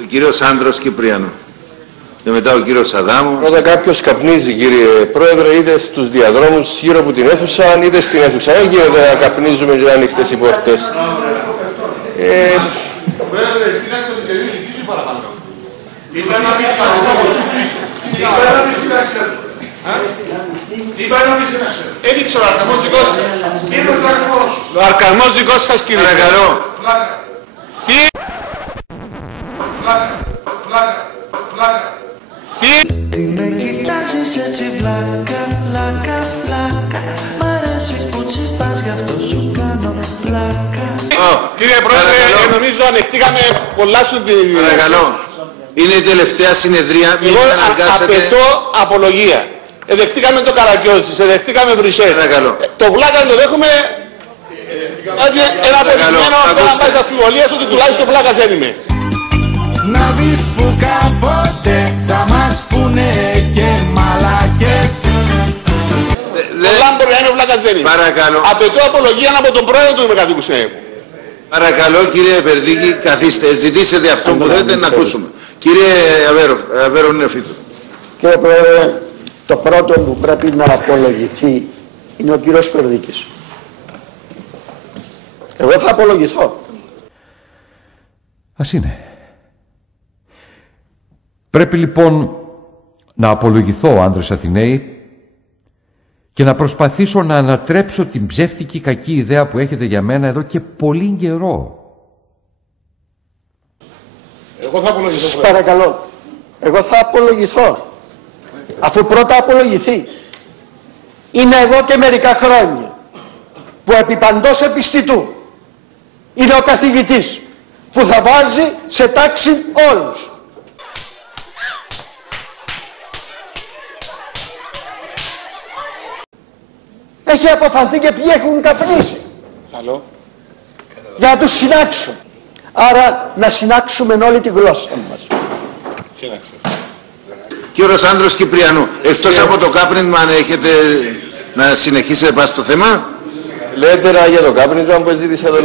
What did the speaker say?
Ο κύριος Άντρος Κυπριανού. Και μετά ο κύριος Αδάμου. Πρώτα κάποιος καπνίζει, κύριε Πρόεδρε, είτε στους διαδρόμους γύρω από την αίθουσα, είτε στην αίθουσα. Δεν γίνεται να καπνίζουμε και να ανοιχτές οι πόρτες. Πρόεδρε, σύναξε το παιδί δική σου παραπάνω. Είπα να μην χαλασά από εκεί πίσω. Είπα να μην σύναξε. Είπα να μην σύναξε. Έδειξε ο αρκαμός δικός σας. Είδες ο αρκαμός. Ο αρκαμός δικός σας, κύριε. Παρακαλώ. Τι. Τι με κοιτάζεις έτσι βλάκα, βλάκα, βλάκα. Μ' αρέσει που τσιπάς, γι' αυτό σου κάνω πλάκα. Κύριε Πρόεδρε, νομίζω ανεχτήκαμε πολλά σου τη... Παρακαλώ. Είναι η τελευταία συνεδρία. Εγώ απαιτώ απολογία. Εδεχτήκαμε το Καρακιόζης, εδεχτήκαμε Βρυσές. Το βλάκα το δέχομαι... Ένα αποδεικμένο πρέπει να πάει στα αμφιβολίες ότι τουλάχιστον βλάκας δεν είμαι. Να δεις που κάποτε θα μας πούνε και μαλάκες. Πολλά μπορεί να είναι ο βλάκας δεν είμαι. Παρακαλώ. Απαιτώ απολογία από τον πρόεδρο του Δημοκρατικού Συνέδριου. Παρακαλώ κύριε Περδίκη, καθίστε, ζητήσετε αυτό που θέλετε να ακούσουμε. Κύριε Αβέρο Νεφίτου. Κύριε Πρόεδρε, το πρώτο που πρέπει να απολογηθεί είναι ο κύριος Περδίκης. Εγώ θα απολογηθώ. Ας είναι. Πρέπει λοιπόν να απολογηθώ, άντρες Αθηναίοι, και να προσπαθήσω να ανατρέψω την ψεύτικη κακή ιδέα που έχετε για μένα εδώ και πολύ καιρό. Εγώ θα απολογηθώ. Σας παρακαλώ. Εγώ θα απολογηθώ. Αφού πρώτα απολογηθεί. Είναι εδώ και μερικά χρόνια που επί παντός επιστητού είναι ο καθηγητής που θα βάζει σε τάξη όλους. Έχει αποφανθεί και ποιοι έχουν καπνίσει. Καλό. Για να τους συνάξουν. Άρα να συνάξουμε όλη τη γλώσσα μας. Σύναξε. Κύριος Άντρος Κυπριανού, εκτός από το κάπνισμα αν έχετε να συνεχίσετε πάνω στο θέμα. Λέτε για το κάπνισμα που ζήτησα τον...